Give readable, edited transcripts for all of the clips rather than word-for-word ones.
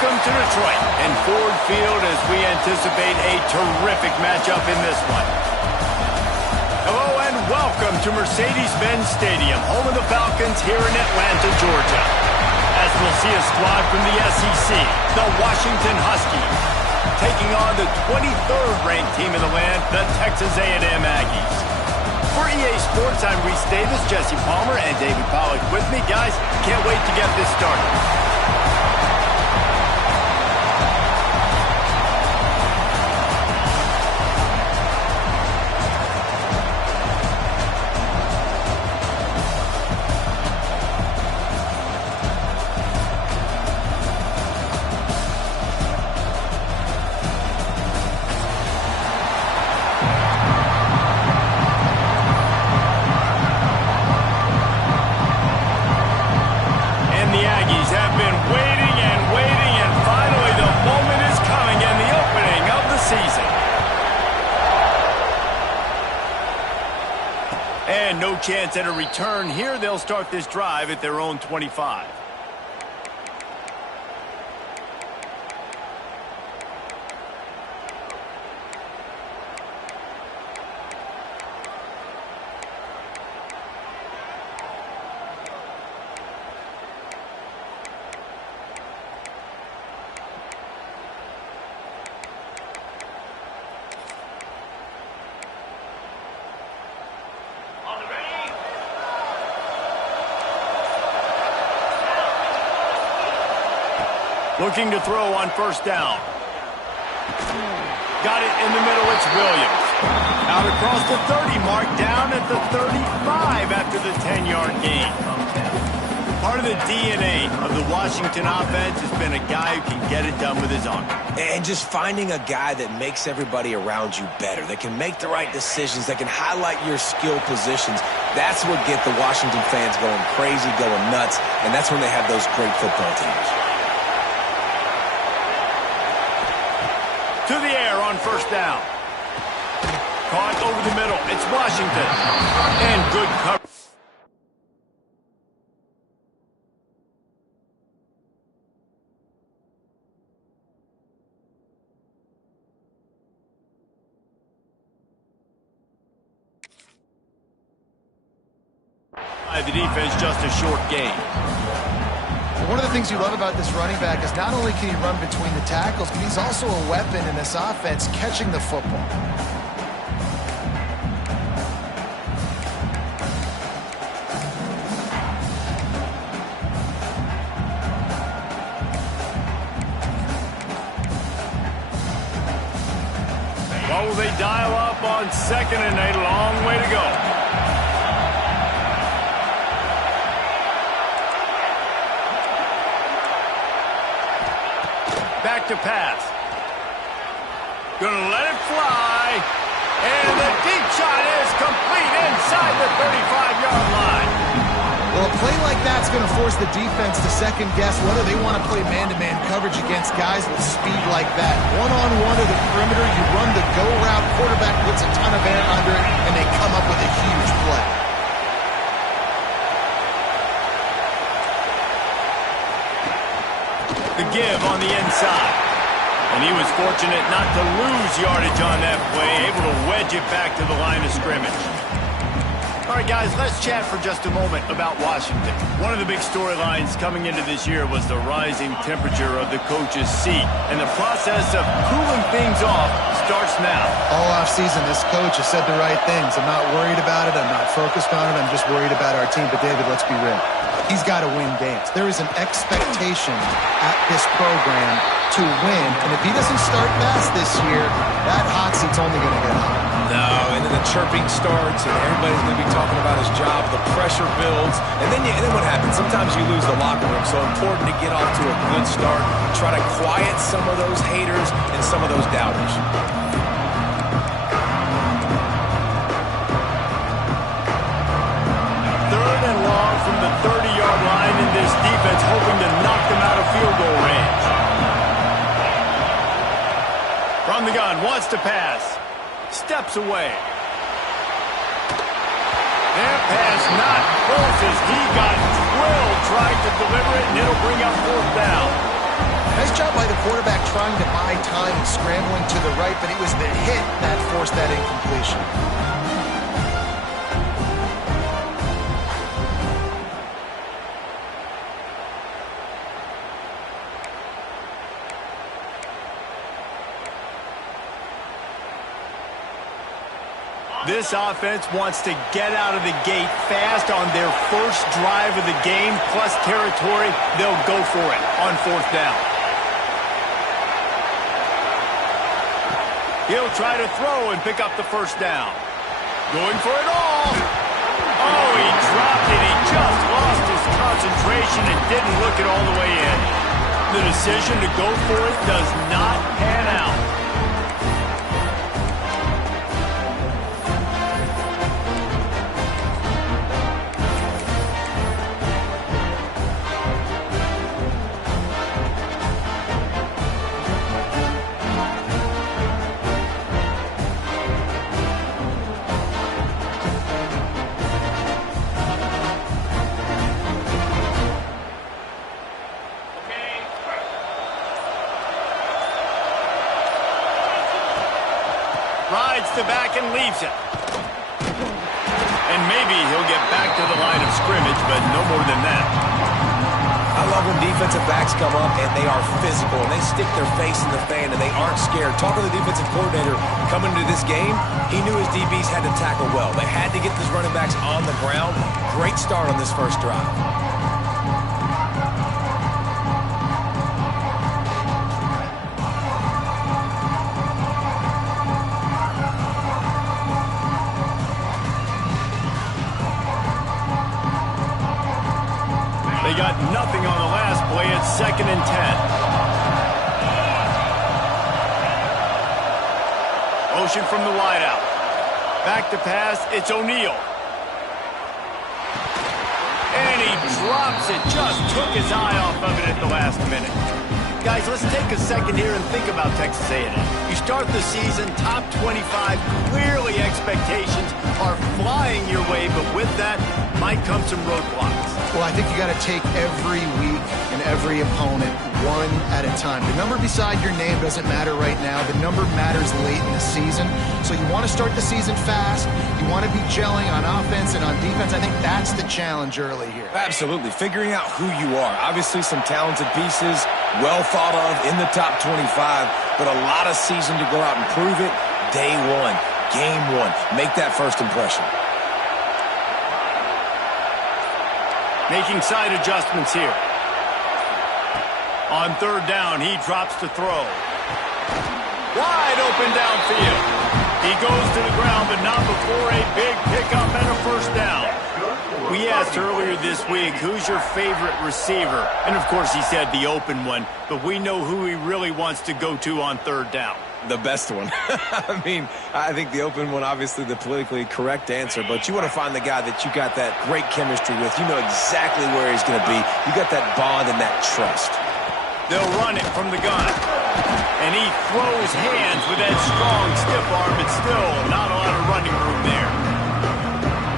welcome to Detroit and Ford Field as we anticipate a terrific matchup in this one. Hello and welcome to Mercedes-Benz Stadium, home of the Falcons here in Atlanta, Georgia. As we'll see a squad from the SEC, the Washington Huskies, taking on the 23rd ranked team in the land, the Texas A&M Aggies. For EA Sports, I'm Reese Davis, Jesse Palmer, and David Pollack with me. Guys, can't wait to get this started. And no chance at a return here. They'll start this drive at their own 25. Looking to throw on first down. Got it in the middle, it's Williams. Out across the 30 mark, down at the 35 after the 10-yard gain. Part of the DNA of the Washington offense has been a guy who can get it done with his arm. And just finding a guy that makes everybody around you better, that can make the right decisions, that can highlight your skill positions. That's what gets the Washington fans going crazy, going nuts, and that's when they have those great football teams. To the air on first down. Caught over the middle. It's Washington. And good cover. The defense just a short gain. One of the things you love about this running back is not only can he run between the tackles, but he's also a weapon in this offense catching the football. What will they dial up on second and a long way to go? Back to pass. Gonna let it fly. And the deep shot is complete inside the 35-yard line. Well, a play like that's going to force the defense to second-guess whether they want to play man-to-man coverage against guys with speed like that. One-on-one to the perimeter, you run the go route, quarterback puts a ton of air under it, and they come up with a huge play. The give on the inside. And he was fortunate not to lose yardage on that play, able to wedge it back to the line of scrimmage. All right, guys, let's chat for just a moment about Washington. One of the big storylines coming into this year was the rising temperature of the coach's seat. And the process of cooling things off starts now. All offseason, this coach has said the right things. I'm not worried about it. I'm not focused on it. I'm just worried about our team. But, David, let's be real. He's got to win games. There is an expectation at this program to win. And if he doesn't start fast this year, that hot seat's only going to get hot. No, and then the chirping starts, and everybody's going to be talking about his job. The pressure builds, and then what happens? Sometimes you lose the locker room. So important to get off to a good start. Try to quiet some of those haters and some of those doubters. Third and long from the 30-yard line in this defense, hoping to knock them out of field goal range. From the gun, wants to pass. Steps away. Their pass not close as he got drilled trying to deliver it, and it'll bring up fourth down. As Nice job by the quarterback trying to buy time and scrambling to the right, but it was the hit that forced that incompletion. This offense wants to get out of the gate fast on their first drive of the game, plus territory. They'll go for it on fourth down. He'll try to throw and pick up the first down. Going for it all. Oh, he dropped it. He just lost his concentration and didn't look it all the way in. The decision to go for it does not pan out. Rides the back and leaves it. And maybe he'll get back to the line of scrimmage, but no more than that. I love when defensive backs come up and they are physical and they stick their face in the fan and they aren't scared. Talking to the defensive coordinator coming into this game, he knew his DBs had to tackle well. They had to get these running backs on the ground. Great start on this first drive. They got nothing on the last play. It's 2nd and 10. Motion from the wideout. Back to pass. It's O'Neal. And he drops it. Just took his eye off of it at the last minute. Guys, let's take a second here and think about Texas A&M. You start the season top 25. Clearly expectations are flying your way, but with that might come some roadblocks. Well, I think you got to take every week and every opponent one at a time. The number beside your name doesn't matter right now. The number matters late in the season. So you want to start the season fast. You want to be gelling on offense and on defense. I think that's the challenge early here. Absolutely. Figuring out who you are. Obviously some talented pieces, well thought of in the top 25, but a lot of season to go out and prove it. Day one, game one. Make that first impression. Making side adjustments here. On third down, he drops to throw. Wide open downfield. He goes to the ground, but not before a big pickup and a first down. We asked earlier this week, who's your favorite receiver? And, of course, he said the open one, but we know who he really wants to go to on third down. The best one. I mean, I think the open one, obviously the politically correct answer, but you want to find the guy that you got that great chemistry with. You know exactly where he's going to be. You got that bond and that trust. They'll run it from the gun. And he throws hands with that strong, stiff arm, but still not a lot of running room there.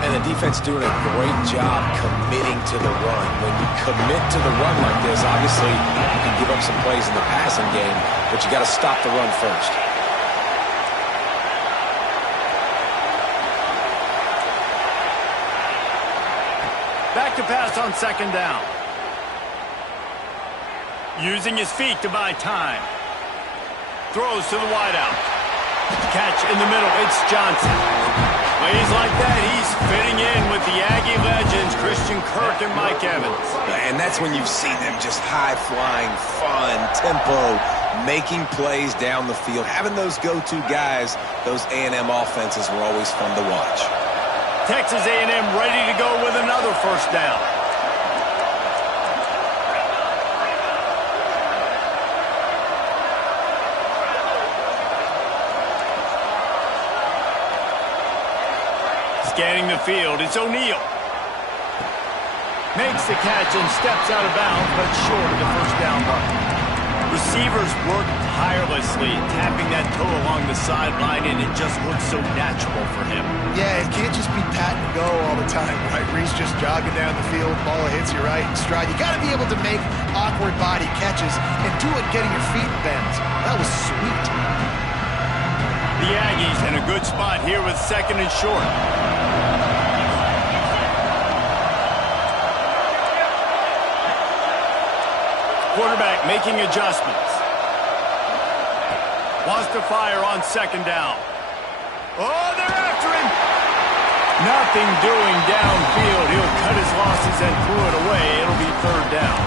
And the defense doing a great job committing to the run. When you commit to the run like this, obviously you can give up some plays in the passing game, but you got to stop the run first. Back to pass on second down. Using his feet to buy time. Throws to the wideout. Catch in the middle. It's Johnson. Plays like that, he's fitting in with the Aggie legends, Christian Kirk and Mike Evans. And that's when you see them just high-flying, fun, tempo, making plays down the field. Having those go-to guys, those A&M offenses were always fun to watch. Texas A&M ready to go with another first down. Scanning the field, it's O'Neal. Makes the catch and steps out of bounds, but short of the first down mark. Receivers work tirelessly, tapping that toe along the sideline, and it just looks so natural for him. Yeah, it can't just be pat and go all the time, right? Reese just jogging down the field, ball hits you right in stride. You got to be able to make awkward body catches and do it getting your feet bent. That was sweet. The Aggies in a good spot here with 2nd and short. Quarterback making adjustments. Wants to fire on 2nd down. Oh, they're after him. Nothing doing downfield. He'll cut his losses and throw it away. It'll be 3rd down.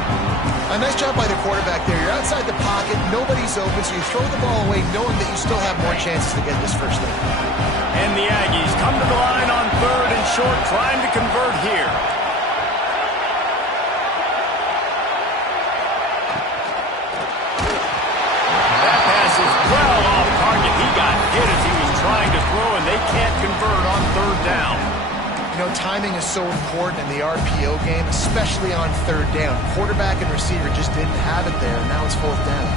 A nice job by the quarterback there. You're outside the pocket. Nobody's open, so you throw the ball away knowing that you still have more chances to get this first down. And the Aggies come to the line on 3rd and short, trying to convert here. Well off target. He got hit as he was trying to throw, and they can't convert on 3rd down. You know, timing is so important in the RPO game, especially on 3rd down. Quarterback and receiver just didn't have it there, and now it's 4th down.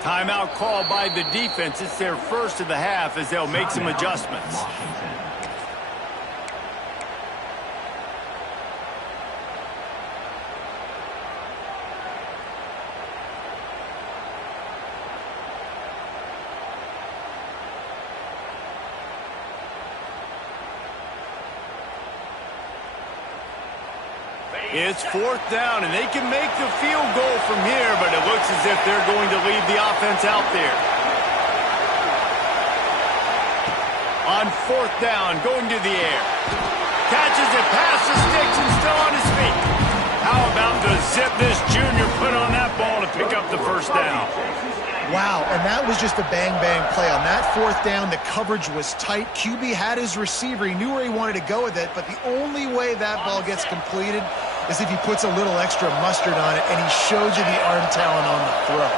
Timeout called by the defense. It's their first of the half as they'll make some adjustments. It's 4th down, and they can make the field goal from here, but it looks as if they're going to leave the offense out there. On 4th down, going to the air. Catches it past the sticks and still on his feet. How about the zip this junior put on that ball to pick up the 1st down? Wow, and that was just a bang-bang play. On that 4th down, the coverage was tight. QB had his receiver. He knew where he wanted to go with it, but the only way that ball gets completed is if he puts a little extra mustard on it, and he showed you the arm talent on the throw.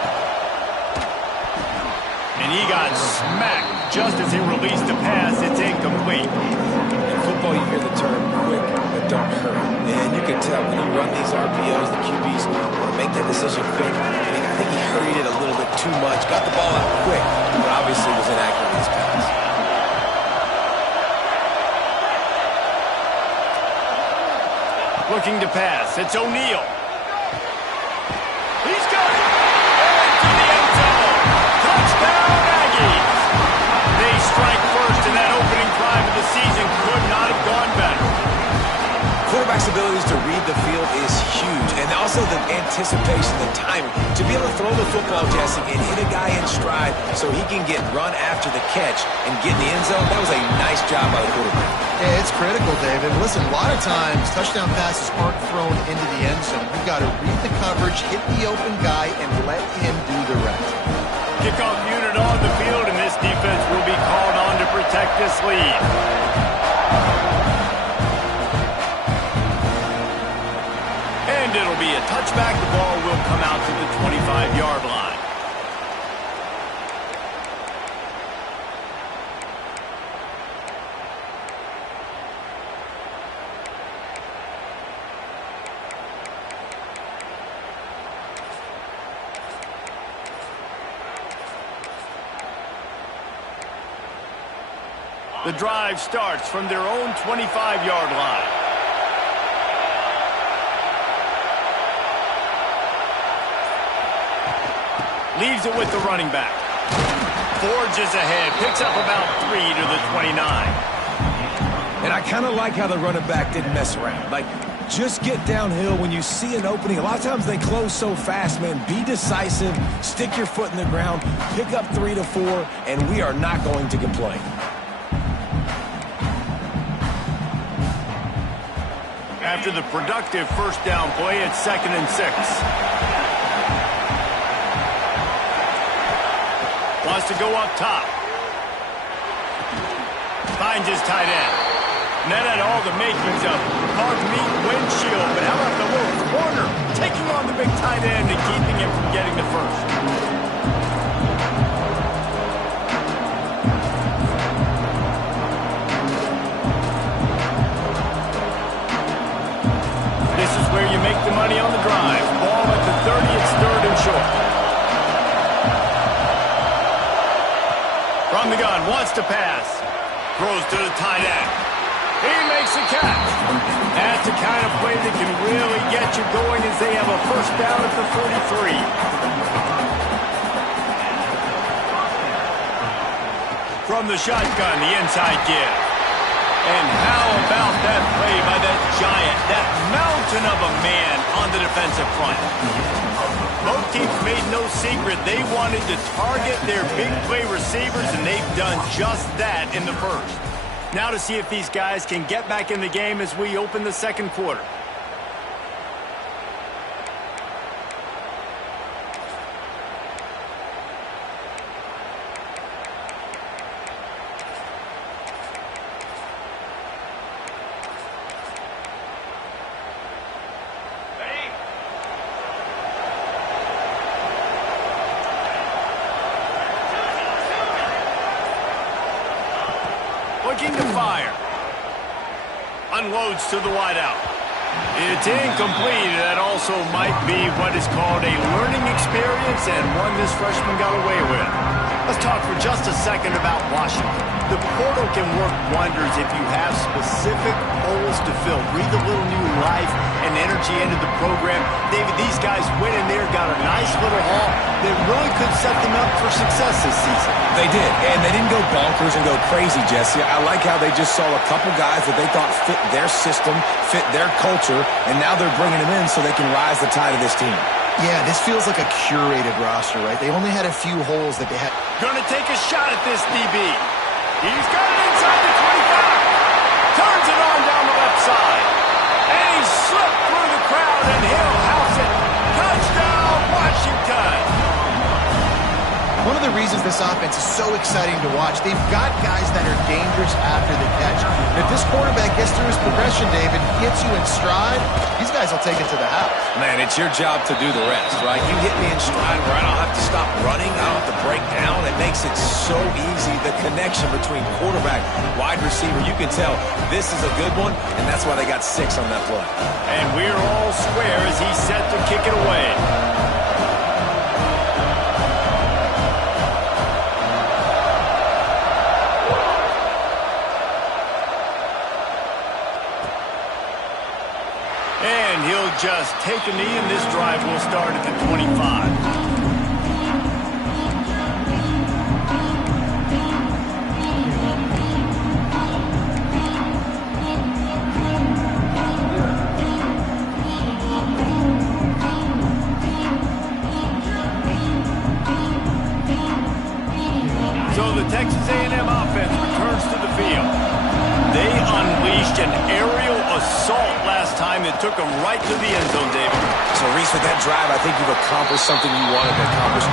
And he got smacked just as he released the pass. It's incomplete. In football, you hear the term quick but don't hurt. And you can tell when you run these RPOs, the QBs want to make that decision quick. I think he hurried it a little bit too much, got the ball out quick, but obviously was inaccurate in his pass. Looking to pass. It's O'Neal. He's got it. Into the end zone. Touchdown, Aggies. They strike first, and that opening drive of the season could not have gone better. Quarterback's abilities to read the field is huge, and also the anticipation, the timing. To be able to throw the football, Jesse, and hit a guy in stride so he can get run after the catch and get in the end zone, that was a nice job by the quarterback. Yeah, it's critical, David. Listen, a lot of times touchdown passes aren't thrown into the end zone. You've got to read the coverage, hit the open guy, and let him do the rest. Kickoff unit on the field, and this defense will be called on to protect this lead. And it'll be a touchback. The ball will come out to the 25-yard line. The drive starts from their own 25-yard line. Leaves it with the running back. Forges ahead, picks up about 3 to the 29. And I kind of like how the running back didn't mess around. Like, just get downhill when you see an opening. A lot of times they close so fast, man. Be decisive, stick your foot in the ground, pick up 3 to 4, and we are not going to complain. After the productive first down play, it's 2nd and 6. Wants to go up top. Finds his tight end. And that had all the makings of hard meat windshield. But how about the little corner taking on the big tight end and keeping him from getting the first? wants to pass. Throws to the tight end. He makes the catch. That's the kind of play that can really get you going as they have a first down at the 43. From the shotgun, the inside give. And how about that play by that giant, that mountain of a man on the defensive front? Both teams made no secret they wanted to target their big play receivers, and they've done just that in the first. Now to see if these guys can get back in the game as we open the second quarter. Looking to fire. Unloads to the wideout. It's incomplete. That also might be what is called a learning experience and one this freshman got away with. Let's talk for just a second about Washington. The portal can work wonders if you have specific holes to fill. Breathe a little new life and energy into the program. David, these guys went in there, got a nice little haul that really could set them up for success this season. They did, and they didn't go bonkers and go crazy, Jesse. I like how they just saw a couple guys that they thought fit their system, fit their culture, and now they're bringing them in so they can rise the tide of this team. Yeah, this feels like a curated roster, right? They only had a few holes that they had. Gonna take a shot at this DB. He's got it inside the 25. Turns it on down the left side. And he slipped through the crowd, and he'll house it. Touchdown, Washington. One of the reasons this offense is so exciting to watch, they've got guys that are dangerous after the catch. And if this quarterback gets through his progression, David, gets you in stride, these guys will take it to the house. Man, it's your job to do the rest, right? You hit me in stride where I don't have to stop running, I don't have to break down. It makes it so easy. The connection between quarterback, wide receiver, you can tell this is a good one, and that's why they got 6 on that play. And we're all square as he's set to kick it away. And he'll just take a knee, and this drive will start at the 25. So the Texas A&M offense returns to the field. They unleashed an aerial assault last time that took them right to the end zone, David. So, Reese, with that drive, I think you've accomplished something you wanted to accomplish.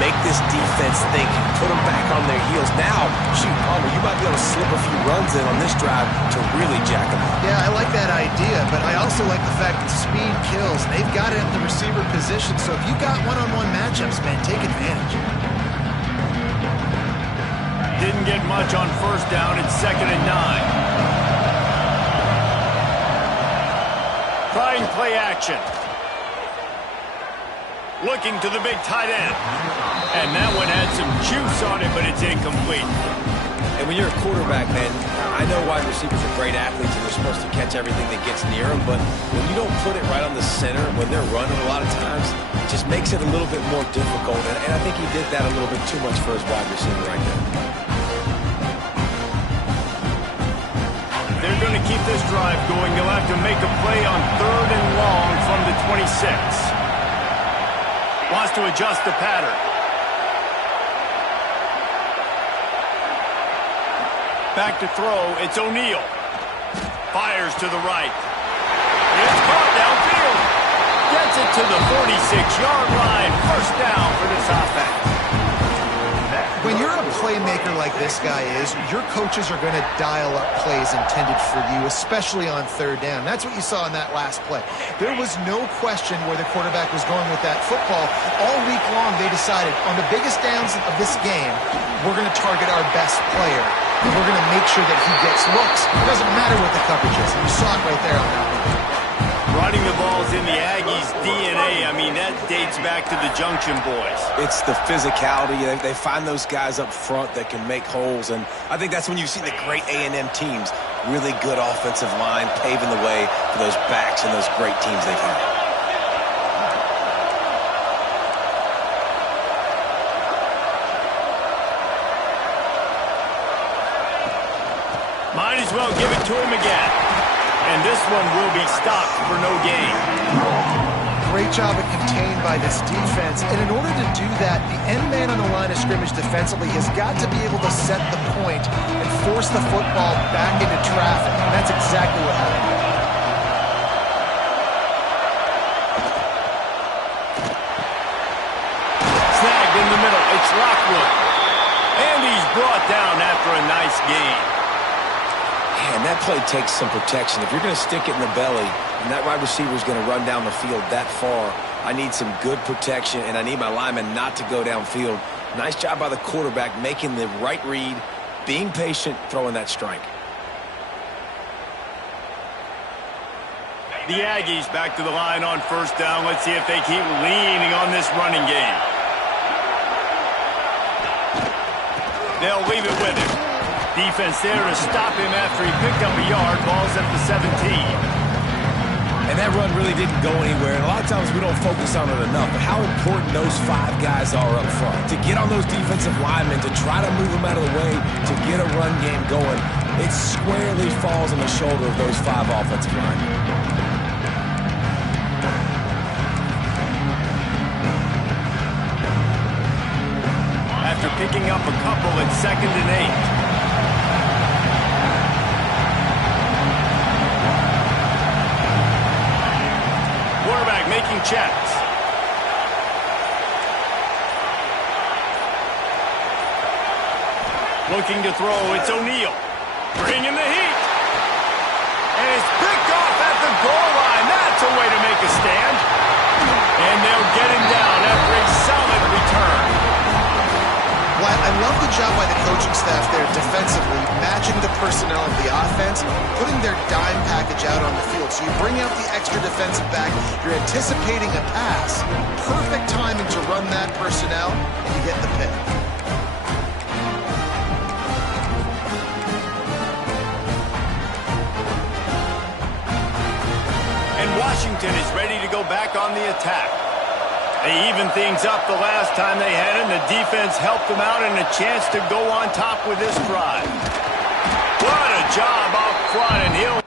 Make this defense think. Put them back on their heels. Now, shoot, Palmer, you might be able to slip a few runs in on this drive to really jack them up. Yeah, I like that idea, but I also like the fact that speed kills. They've got it at the receiver position, so if you got one-on-one matchups, man, take advantage. Didn't get much on first down. It's 2nd and 9. Trying play action. Looking to the big tight end. And that one had some juice on it, but it's incomplete. And when you're a quarterback, man, I know wide receivers are great athletes and they're supposed to catch everything that gets near them, but when you don't put it right on the center, when they're running a lot of times, it just makes it a little bit more difficult. And I think he did that a little bit too much for his wide receiver right there. They're going to keep this drive going. They'll have to make a play on 3rd and long from the 26. Wants to adjust the pattern. Back to throw. It's O'Neal. Fires to the right. It's caught downfield. Gets it to the 46-yard line. First down for this offense. When you're a playmaker like this guy is, your coaches are going to dial up plays intended for you, especially on 3rd down. That's what you saw in that last play. There was no question where the quarterback was going with that football. All week long, they decided on the biggest downs of this game, we're going to target our best player, and we're going to make sure that he gets looks. It doesn't matter what the coverage is. You saw it right there on that one. Running the ball's in the Aggies' DNA. I mean, that dates back to the Junction Boys. It's the physicality. They find those guys up front that can make holes, and I think that's when you see the great A&M teams. Really good offensive line paving the way for those backs and those great teams they've had. Might as well give it to him again. And this one will be stopped for no gain. Great job of contained by this defense. And in order to do that, the end man on the line of scrimmage defensively has got to be able to set the point and force the football back into traffic. And that's exactly what happened. Snagged in the middle. It's Lockwood. And he's brought down after a nice gain. And that play takes some protection. If you're going to stick it in the belly and that wide receiver is going to run down the field that far, I need some good protection, and I need my lineman not to go downfield. Nice job by the quarterback making the right read, being patient, throwing that strike. The Aggies back to the line on first down. Let's see if they keep leaning on this running game. They'll leave it with him. Defense there to stop him after he picked up a yard. Ball's at the 17. And that run really didn't go anywhere. And a lot of times we don't focus on it enough. But how important those 5 guys are up front. To get on those defensive linemen, to try to move them out of the way, to get a run game going, it squarely falls on the shoulder of those 5 offensive linemen. After picking up a couple, it's 2nd and 8. Quarterback making checks. Looking to throw, it's O'Neal. Bringing the heat. And it's picked off at the goal line. That's a way to make a stand. And they'll get him down after a solid return. Well, I love the job by the coaching staff there defensively, matching the personnel of the offense, putting their dime package out on the field. So you bring out the extra defensive back, you're anticipating a pass, perfect timing to run that personnel, and you get the pick. And Washington is ready to go back on the attack. They evened things up the last time they had it, and the defense helped them out and a chance to go on top with this drive. What a job up front, and he'll...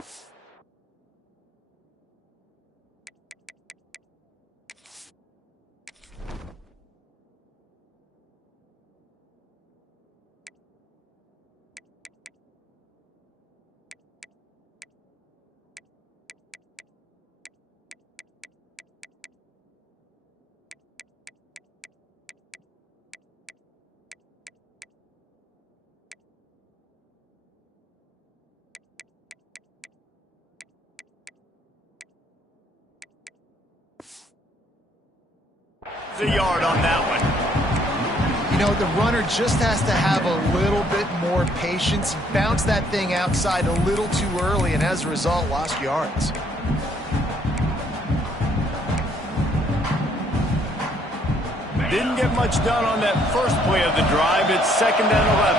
a yard on that one. You know, the runner just has to have a little bit more patience. He bounced that thing outside a little too early, and as a result, lost yards. Didn't get much done on that first play of the drive. It's 2nd and 11.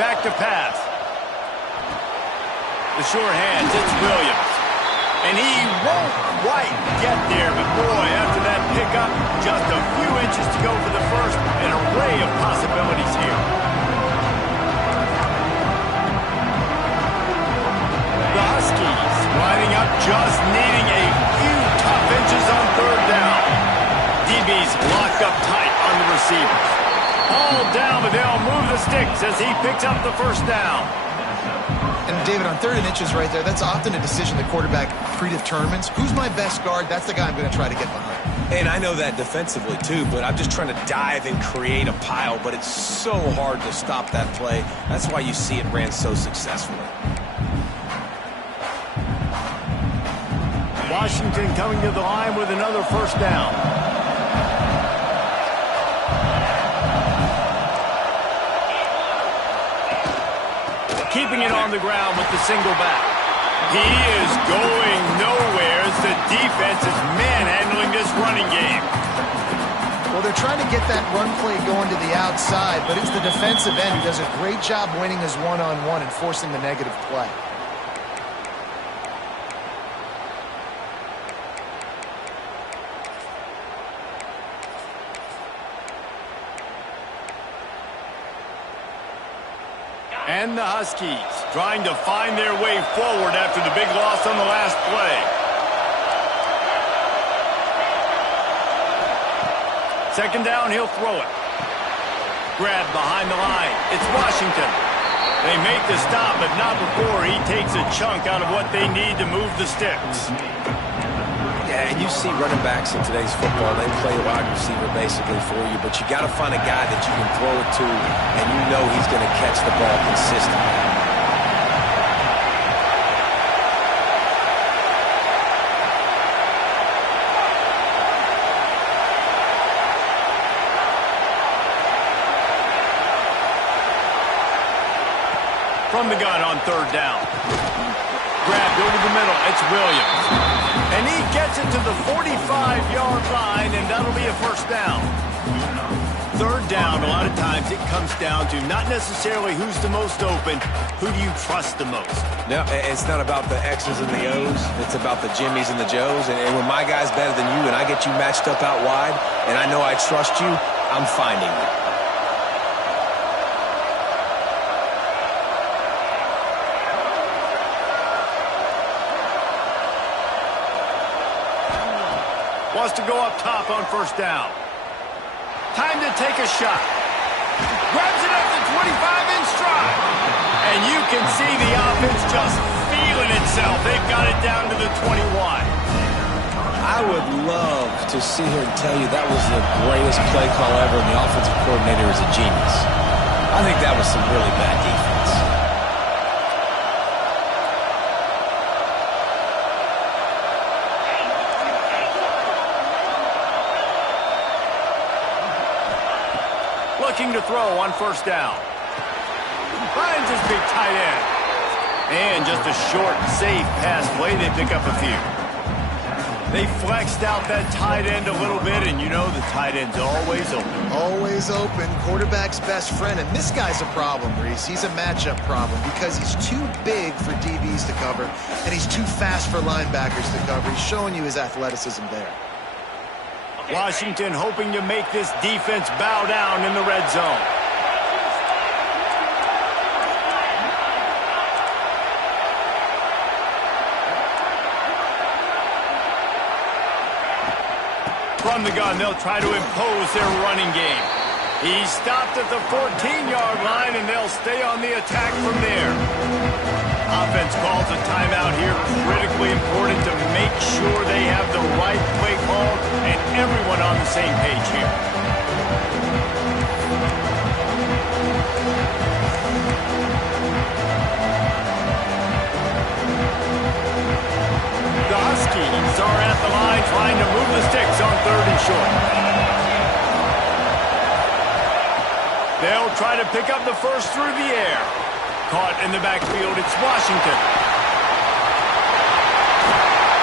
Back to pass. The sure hands, it's Williams. And he won't quite get there, but boy, after that pickup, just a few inches to go for the first. An array of possibilities here. The Huskies lining up, just needing a few tough inches on 3rd down. DB's locked up tight on the receivers. All down, but they'll move the sticks as he picks up the first down. And David, on 3rd and inches right there, that's often a decision the quarterback predetermines. Who's my best guard? That's the guy I'm going to try to get behind. And I know that defensively too, but I'm just trying to dive and create a pile, but it's so hard to stop that play. That's why you see it ran so successfully. Washington coming to the line with another first down. keeping it on the ground with the single back. He is going nowhere as the defense is manhandling this running game. Well, they're trying to get that run play going to the outside, but it's the defensive end who does a great job winning his one-on-one and forcing the negative play. And the Huskies trying to find their way forward after the big loss on the last play. Second down, he'll throw it. Grab behind the line. It's Washington. They make the stop, but not before he takes a chunk out of what they need to move the sticks. Yeah, and you see running backs in today's football, they play wide receiver basically for you, but you got to find a guy that you can throw it to, and you know he's going to catch the ball consistently. From the gun on third down. Grabbed over the middle. It's Williams. And he gets it to the 45-yard line, and that'll be a first down. Third down, a lot of times it comes down to not necessarily who's the most open, who do you trust the most? No, it's not about the X's and the O's. It's about the Jimmies and the Joes. And when my guy's better than you and I get you matched up out wide, and I know I trust you, I'm finding you. Wants to go up top on first down. Time to take a shot. Grabs it up to 25 in stride. And you can see the offense just feeling itself. They've got it down to the 21. I would love to sit here and tell you that was the greatest play call ever and the offensive coordinator is a genius. I think that was some really bad defense. Looking to throw on first down. Finds his big tight end. And just a short, safe pass play. They pick up a few. They flexed out that tight end a little bit, and you know the tight end's always open. Always open. Quarterback's best friend. And this guy's a problem, Reese. He's a matchup problem because he's too big for DBs to cover, and he's too fast for linebackers to cover. He's showing you his athleticism there. Washington hoping to make this defense bow down in the red zone. From the gun, they'll try to impose their running game. He's stopped at the 14-yard line, and they'll stay on the attack from there. Offense calls a timeout here. Critically important to make sure they have the right play call and everyone on the same page here. The Huskies are at the line trying to move the sticks on third and short. They'll try to pick up the first through the air. Caught in the backfield, it's Washington.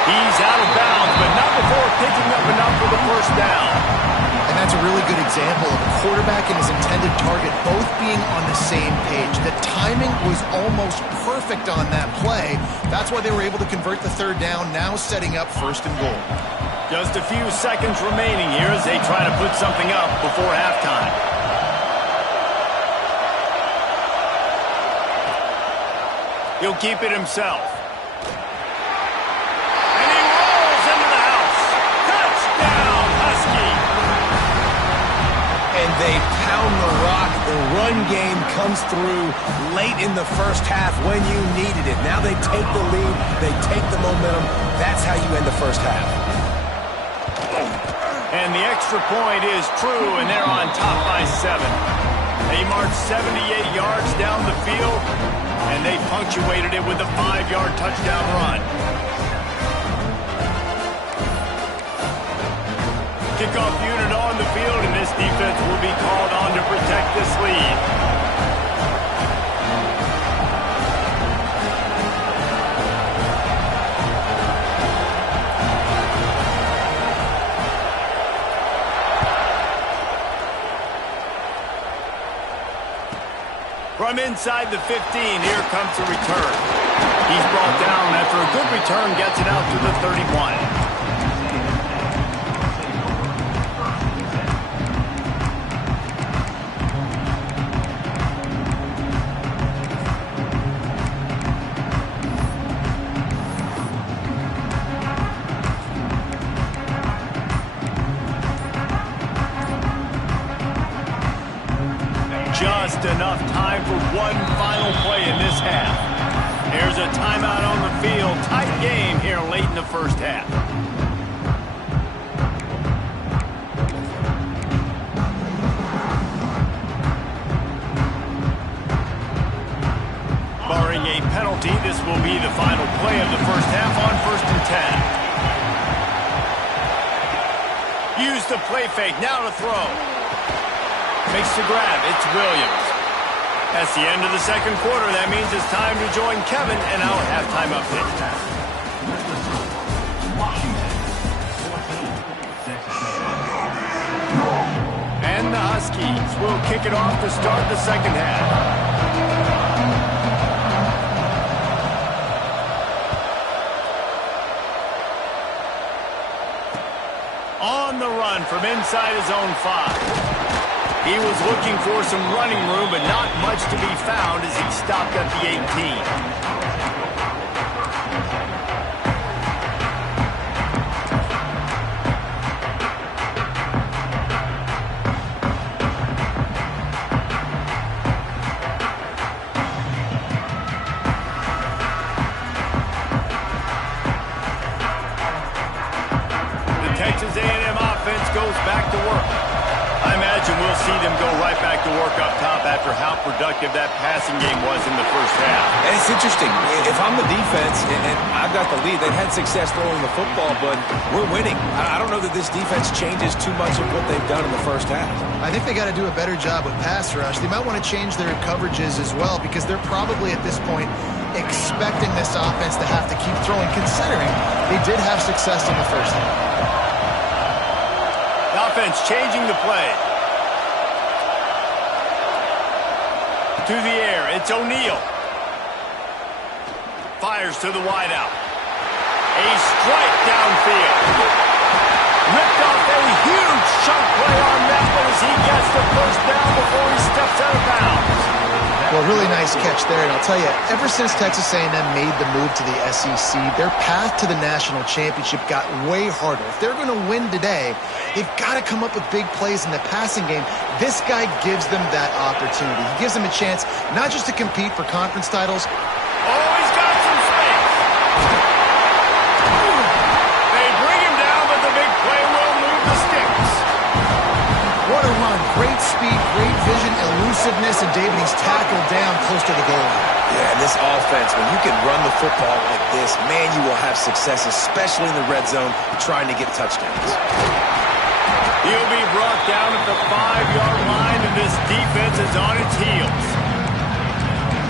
He's out of bounds, but not before picking up enough for the first down. And that's a really good example of a quarterback and his intended target both being on the same page. The timing was almost perfect on that play. That's why they were able to convert the third down, now setting up first and goal. Just a few seconds remaining here as they try to put something up before halftime. He'll keep it himself. And he rolls into the house. Touchdown, Husky. And they pound the rock. The run game comes through late in the first half when you needed it. Now they take the lead. They take the momentum. That's how you end the first half. And the extra point is true, and they're on top by 7. They marched 78 yards down the field, and they punctuated it with a 5-yard touchdown run. Kickoff unit on the field, and this defense will be called on to protect this lead. From inside the 15, here comes the return. He's brought down after a good return, gets it out to the 31. Just enough time for one final play in this half. There's a timeout on the field. Tight game here late in the first half. Barring a penalty, this will be the final play of the first half on 1st and 10. Use the play fake. Now to throw. Makes the grab. It's Williams. That's the end of the second quarter. That means it's time to join Kevin and our halftime update. And the Huskies will kick it off to start the second half. On the run from inside his own 5. He was looking for some running room, but not much to be found as he stopped at the 18. The Texas A&M offense goes back to work. I imagine we'll see them go right back to work up top after how productive that passing game was in the first half. And it's interesting. If I'm the defense and I've got the lead, they've had success throwing the football, but we're winning. I don't know that this defense changes too much of what they've done in the first half. I think they got to do a better job with pass rush. They might want to change their coverages as well because they're probably at this point expecting this offense to have to keep throwing, considering they did have success in the first half. Offense changing the play. To the air, it's O'Neal. Fires to the wideout. A strike downfield. Ripped off a huge chunk play on that one as he gets the first down before he steps out of bounds. Well, really nice catch there, and I'll tell you, ever since Texas A&M made the move to the SEC, their path to the national championship got way harder. If they're going to win today, they've got to come up with big plays in the passing game. This guy gives them that opportunity. He gives them a chance not just to compete for conference titles. Oh, he's got some space. They bring him down, but the big play will move the sticks. What a run. Great speed, great vision, elusiveness, and David, he's tackled down close to the goal line. Yeah, and this offense, when you can run the football like this, man, you will have success, especially in the red zone, trying to get touchdowns. He'll be brought down at the 5-yard line, and this defense is on its heels.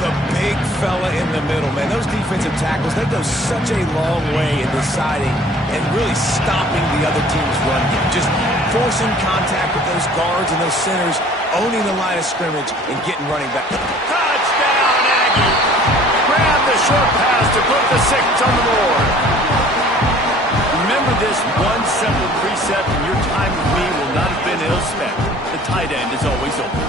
The big fella in the middle, man. Those defensive tackles, they go such a long way in deciding and really stopping the other team's run game. Just forcing contact with those guards and those centers, owning the line of scrimmage, and getting running back. Touchdown, Aggie! Grab the short pass to put the 6 on the board. Remember this one simple precept, and your time with me will not have been ill-spent. The tight end is always open.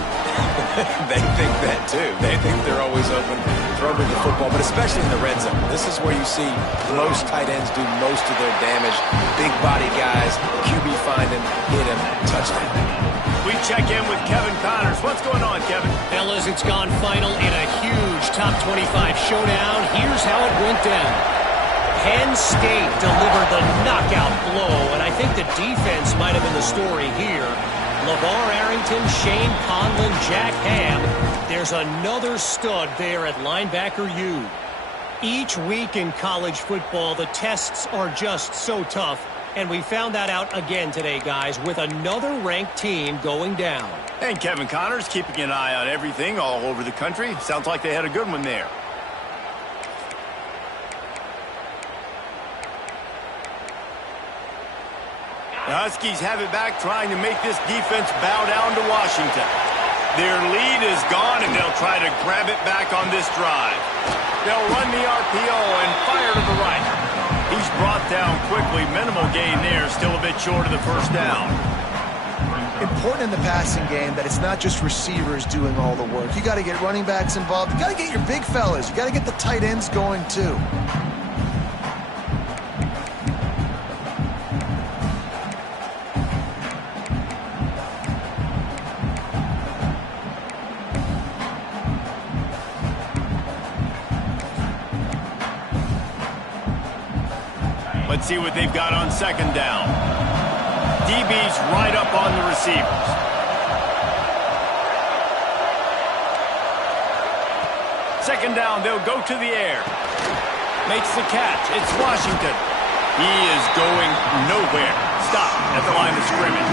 They think that, too. They think they're always open, throw them into football, but especially in the red zone. This is where you see most tight ends do most of their damage. Big body guys, QB find him, hit him, touchdown. We check in with Kevin Connors. What's going on, Kevin? Fellas, it's gone final in a huge top 25 showdown. Here's how it went down. Penn State delivered the knockout blow, and I think the defense might have been the story here. LeVar Arrington, Shane Conlon, Jack Ham. There's another stud there at linebacker U. Each week in college football, the tests are just so tough, and we found that out again today, guys, with another ranked team going down. And Kevin Connors keeping an eye on everything all over the country. Sounds like they had a good one there. The Huskies have it back, trying to make this defense bow down to Washington. Their lead is gone, and they'll try to grab it back on this drive. They'll run the RPO and fire to the right. He's brought down quickly. Minimal gain there, still a bit short of the first down. Important in the passing game that it's not just receivers doing all the work. You got to get running backs involved. You got to get your big fellas. You got to get the tight ends going too. Let's see what they've got on second down. DB's right up on the receivers. Second down, they'll go to the air. Makes the catch. It's Washington. He is going nowhere. Stop at the line of scrimmage.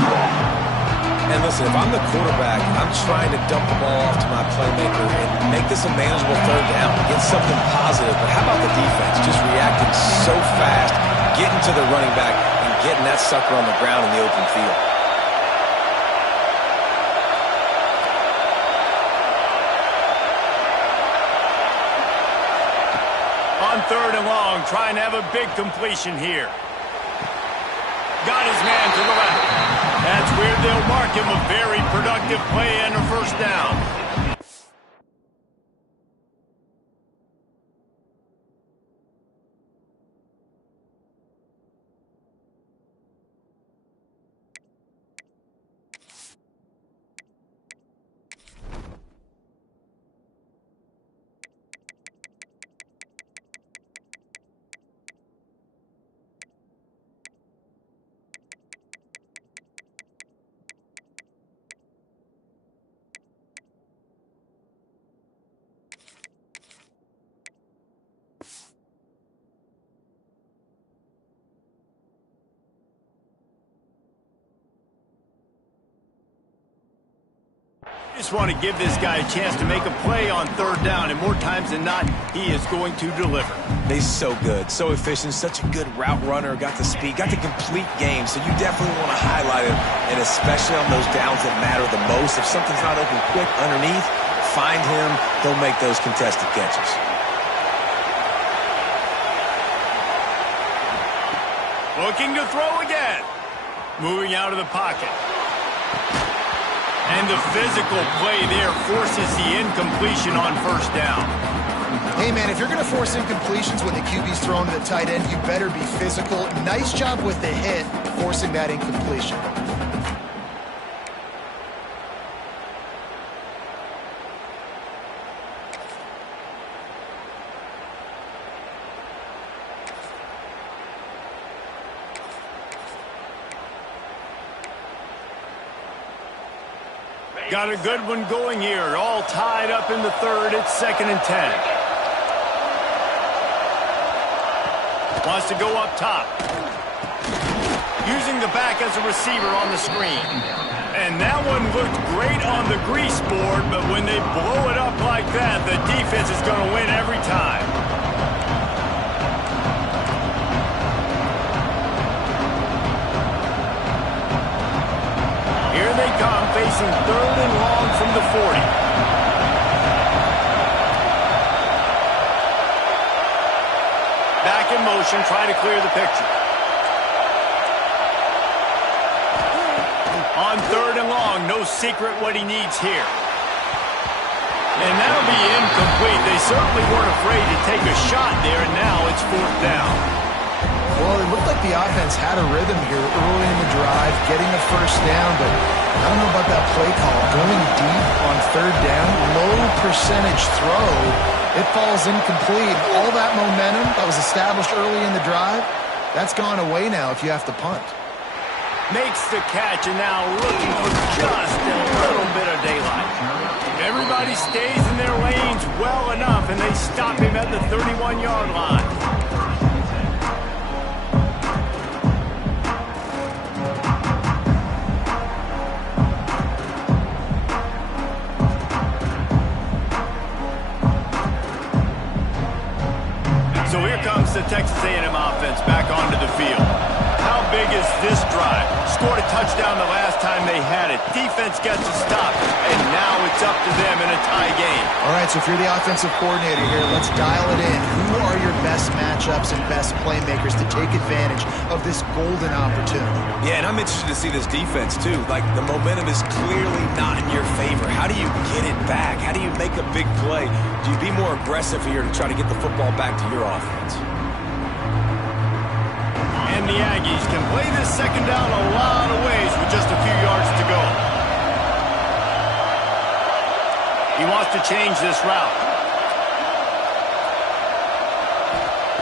And listen, if I'm the quarterback, I'm trying to dump the ball off to my playmaker and make this a manageable third down, get something positive. But how about the defense? Just reacting so fast, getting to the running back, and getting that sucker on the ground in the open field. On third and long, trying to have a big completion here. Got his man to the left. That's where they'll mark him. A very productive play and a first down. Just want to give this guy a chance to make a play on third down, and more times than not, he is going to deliver. He's so good, so efficient, such a good route runner, got the speed, got the complete game, so you definitely want to highlight him, and especially on those downs that matter the most. If something's not open quick underneath, find him, he'll make those contested catches. Looking to throw again. Moving out of the pocket. And the physical play there forces the incompletion on first down. Hey, man, if you're going to force incompletions when the QB's thrown to the tight end, you better be physical. Nice job with the hit, forcing that incompletion. Got a good one going here. All tied up in the third. It's 2nd and 10. Wants to go up top. Using the back as a receiver on the screen. And that one looked great on the grease board, but when they blow it up like that, the defense is going to win every time. Here they come, facing third and long from the 40. Back in motion, try to clear the picture. On third and long, no secret what he needs here. And that'll be incomplete. They certainly weren't afraid to take a shot there, and now it's 4th down. Well, it looked like the offense had a rhythm here early in the drive, getting a first down, but I don't know about that play call. Going deep on third down, low percentage throw, it falls incomplete. All that momentum that was established early in the drive, that's gone away now if you have to punt. Makes the catch, and now looking for just a little bit of daylight. Everybody stays in their lanes well enough, and they stop him at the 31-yard line. So here comes the Texas A&M offense back onto the field. How big is this drive? Scored a touchdown the last time time they had it. Defense gets a stop, and now it's up to them in a tie game. All right, so if you're the offensive coordinator here, let's dial it in. Who are your best matchups and best playmakers to take advantage of this golden opportunity? Yeah, and I'm interested to see this defense, too. Like, the momentum is clearly not in your favor. How do you get it back? How do you make a big play? Do you be more aggressive here to try to get the football back to your offense? And the Aggies can play this second down a lot of ways with just a few yards to go. He wants to change this route.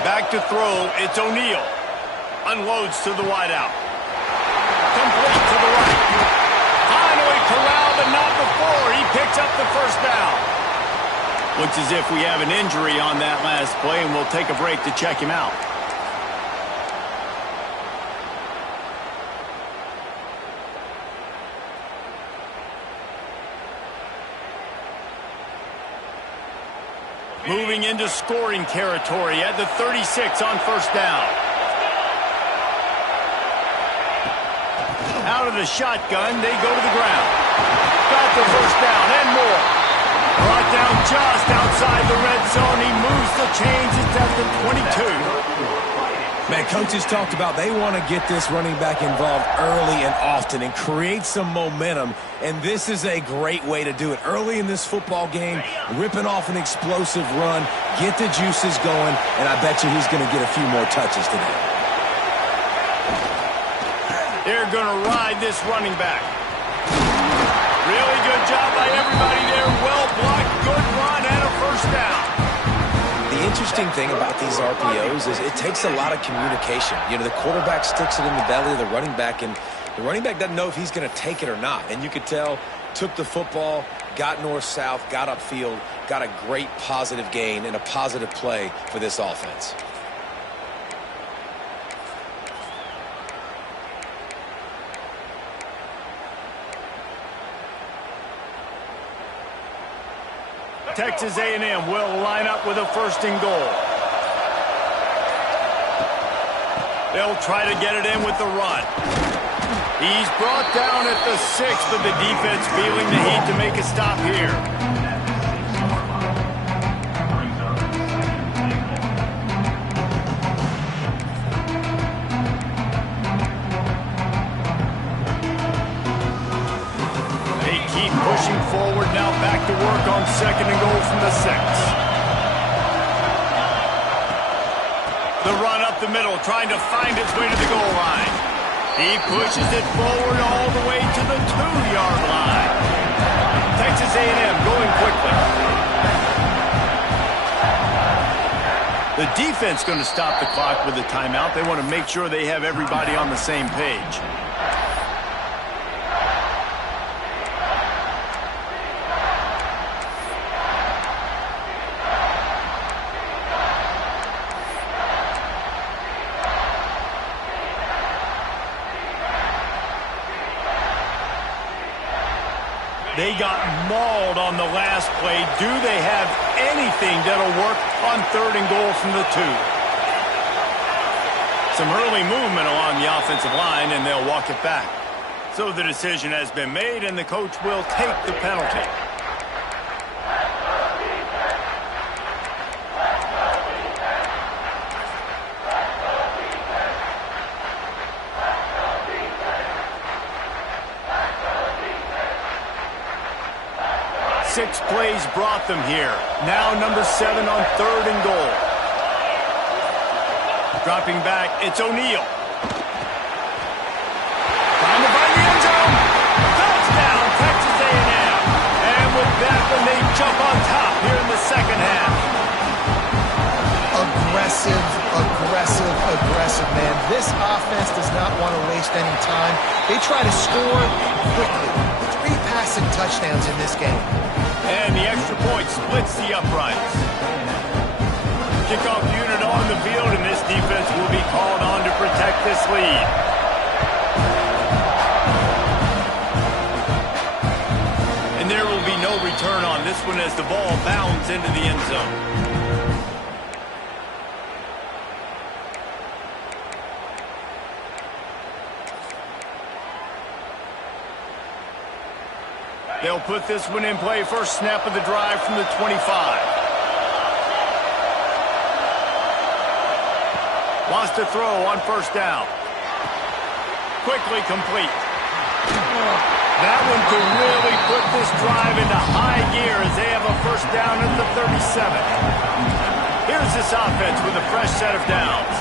Back to throw, it's O'Neal. Unloads to the wideout. Complete to the right. Finally corralled, but not before. He picks up the first down. Looks as if we have an injury on that last play, and we'll take a break to check him out. Moving into scoring territory at the 36 on first down. Out of the shotgun, they go to the ground. Got the first down and more. Brought down just outside the red zone. He moves the chains. It's at the 22. Man, coaches talked about they want to get this running back involved early and often and create some momentum, and this is a great way to do it. Early in this football game, ripping off an explosive run, get the juices going, and I bet you he's going to get a few more touches today. They're going to ride this running back. Really good job by everybody there. Well blocked, good run, and a first down. The interesting thing about these RPOs is it takes a lot of communication. You know, the quarterback sticks it in the belly of the running back, and the running back doesn't know if he's going to take it or not. And you could tell, took the football, got north-south, got upfield, got a great positive gain and a positive play for this offense. Texas A&M will line up with a first and goal. They'll try to get it in with the run. He's brought down at the 6, but the defense feeling the heat to make a stop here. Pushing forward now, back to work on second and goal from the 6. The run up the middle, trying to find its way to the goal line. He pushes it forward all the way to the 2-yard line. Texas A&M going quickly. The defense going to stop the clock with a timeout. They want to make sure they have everybody on the same page. They got mauled on the last play. Do they have anything that'll work on third and goal from the 2? Some early movement along the offensive line, and they'll walk it back. So the decision has been made, and the coach will take the penalty. Six plays brought them here. Now number 7 on third and goal. Dropping back, it's O'Neal. Trying to find the end zone. Touchdown, Texas A&M. And with that one, they jump on top here in the second half. Aggressive, aggressive, aggressive, man. This offense does not want to waste any time. They try to score quickly. 3 passing touchdowns in this game. And the extra point splits the uprights. Kickoff unit on the field, and this defense will be called on to protect this lead. And there will be no return on this one as the ball bounds into the end zone. They'll put this one in play. First snap of the drive from the 25. Wants to throw on first down. Quickly complete. That one could really put this drive into high gear as they have a first down at the 37. Here's this offense with a fresh set of downs.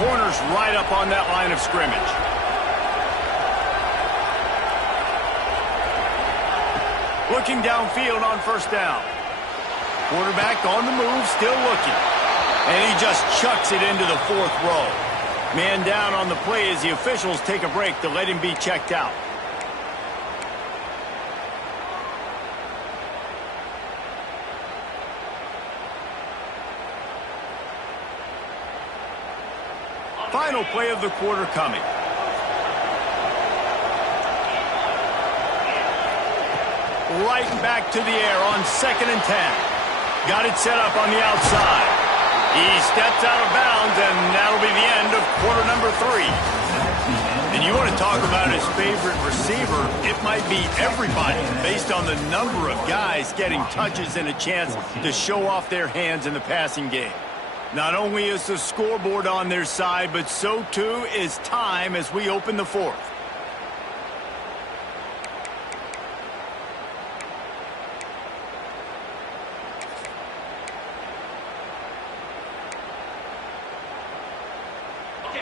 Corners right up on that line of scrimmage. Looking downfield on first down. Quarterback on the move, still looking. And he just chucks it into the fourth row. Man down on the play as the officials take a break to let him be checked out. Final play of the quarter coming. Right back to the air on 2nd and 10. Got it set up on the outside. He steps out of bounds, and that'll be the end of quarter number 3. And you want to talk about his favorite receiver, it might be everybody based on the number of guys getting touches and a chance to show off their hands in the passing game. Not only is the scoreboard on their side, but so too is time as we open the 4th.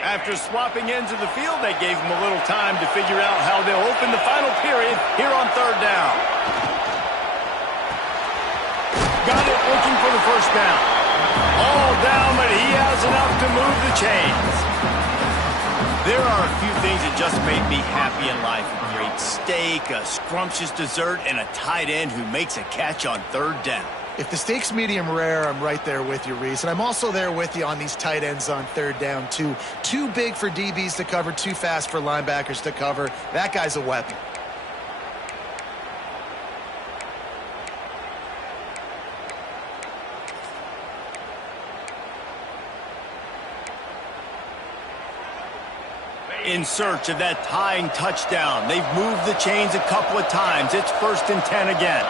After swapping ends of the field, they gave him a little time to figure out how they'll open the final period here on 3rd down. Got it, looking for the first down. All down, but he has enough to move the chains. There are a few things that just make me happy in life. A great steak, a scrumptious dessert, and a tight end who makes a catch on 3rd down. If the steak's medium rare, I'm right there with you, Reese. And I'm also there with you on these tight ends on 3rd down, too. Too big for DBs to cover, too fast for linebackers to cover. That guy's a weapon. In search of that tying touchdown. They've moved the chains a couple of times. It's 1st and 10 again.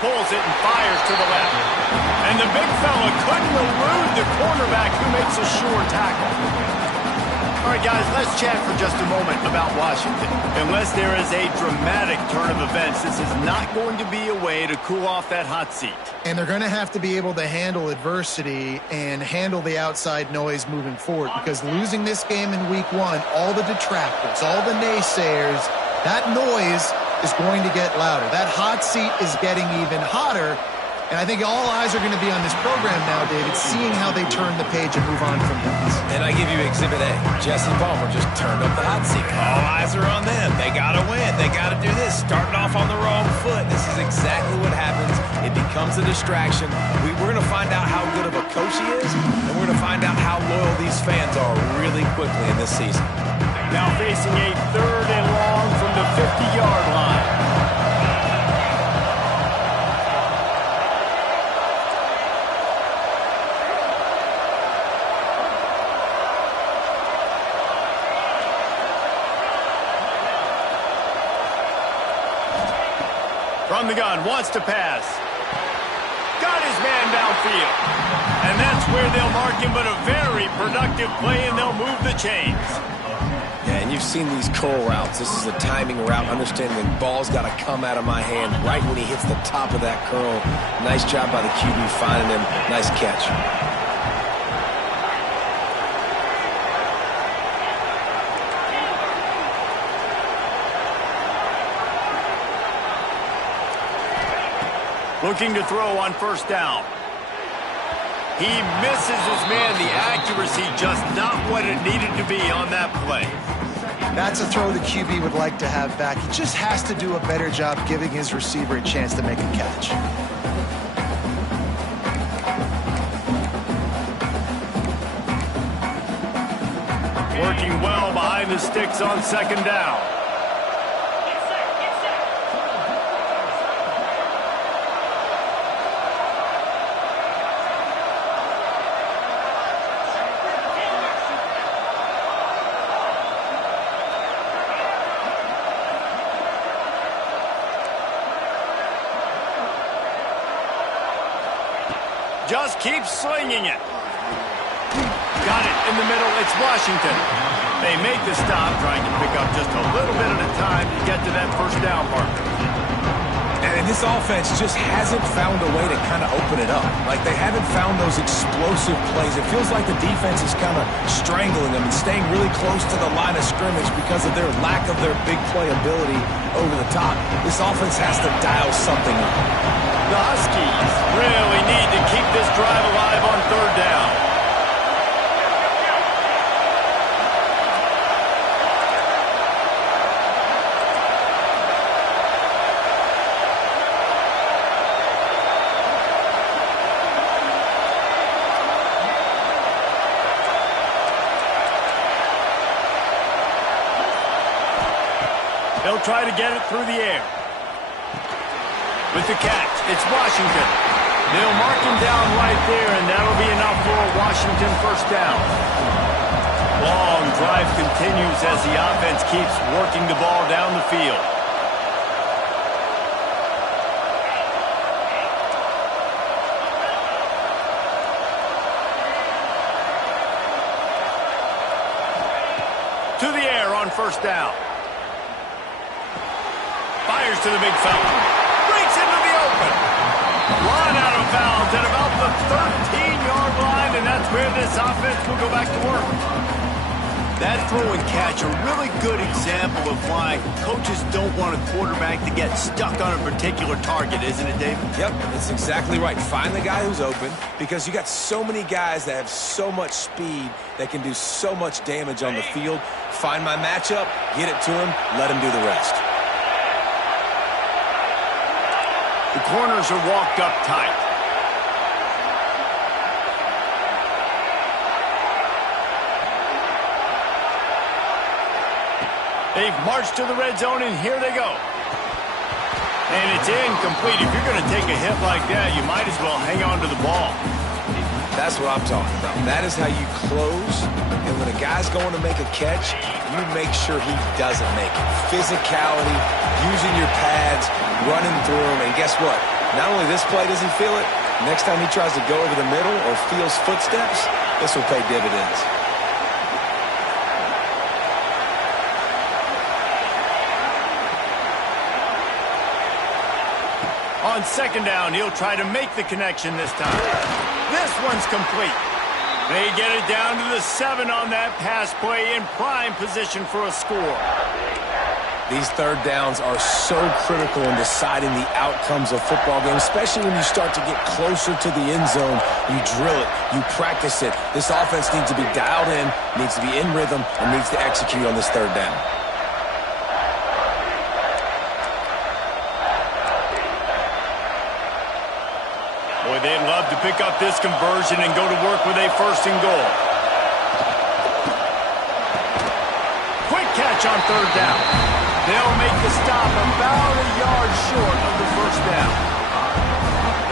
Pulls it and fires to the left. And the big fella couldn't elude the cornerback who makes a sure tackle. All right, guys, let's chat for just a moment about Washington. Unless there is a dramatic turn of events, this is not going to be a way to cool off that hot seat. And they're going to have to be able to handle adversity and handle the outside noise moving forward, because losing this game in week 1, all the detractors, all the naysayers, that noise is going to get louder. That hot seat is getting even hotter. And I think all eyes are going to be on this program now, David, seeing how they turn the page and move on from this. And I give you Exhibit A. Jesse Palmer just turned up the hot seat. All eyes are on them. They got to win. They got to do this. Starting off on the wrong foot. This is exactly what happens. It becomes a distraction. We're going to find out how good of a coach he is, and we're going to find out how loyal these fans are really quickly in this season. Now facing a 3rd and long from the 50-yard line. From the gun, wants to pass. Got his man downfield. And that's where they'll mark him, but a very productive play, and they'll move the chains. Yeah, and you've seen these curl routes. This is a timing route, understanding the ball's got to come out of my hand right when he hits the top of that curl. Nice job by the QB finding him. Nice catch. Looking to throw on first down. He misses his man. The accuracy just not what it needed to be on that play. That's a throw the QB would like to have back. He just has to do a better job giving his receiver a chance to make a catch. Working well behind the sticks on 2nd down. keeps slinging it. Got it in the middle. It's Washington. They make the stop, trying to pick up just a little bit at a time to get to that first down marker. And this offense just hasn't found a way to kind of open it up. Like, they haven't found those explosive plays. It feels like the defense is kind of strangling them and staying really close to the line of scrimmage because of their lack of their big play ability over the top. This offense has to dial something up. The Huskies really need to keep this drive alive on third down. They'll try to get it through the air. With the catch, it's Washington. They'll mark him down right there, and that'll be enough for a Washington first down. Long drive continues as the offense keeps working the ball down the field. To the air on first down. Fires to the big fella. Breaks into the open. Run out of bounds at about the 13-yard line, and that's where this offense will go back to work. That throw and catch, a really good example of why coaches don't want a quarterback to get stuck on a particular target, isn't it, David? Yep, that's exactly right. Find the guy who's open, because you got so many guys that have so much speed that can do so much damage on the field. Find my matchup, get it to him, let him do the rest. The corners are walked up tight. They've marched to the red zone, and here they go. And it's incomplete. If you're going to take a hit like that, you might as well hang on to the ball. That's what I'm talking about. That is how you close. And when a guy's going to make a catch, you make sure he doesn't make it. Physicality, using your pads, running through him. And guess what? Not only this play does he feel it, next time he tries to go over the middle or feels footsteps, this will pay dividends. On second down, he'll try to make the connection this time. This one's complete. They get it down to the 7 on that pass play, in prime position for a score. These third downs are so critical in deciding the outcomes of football games, especially when you start to get closer to the end zone. You drill it, you practice it. This offense needs to be dialed in, needs to be in rhythm, and needs to execute on this third down. Boy, they'd love to pick up this conversion and go to work with a first and goal. Quick catch on third down. They'll make the stop about a yard short of the first down.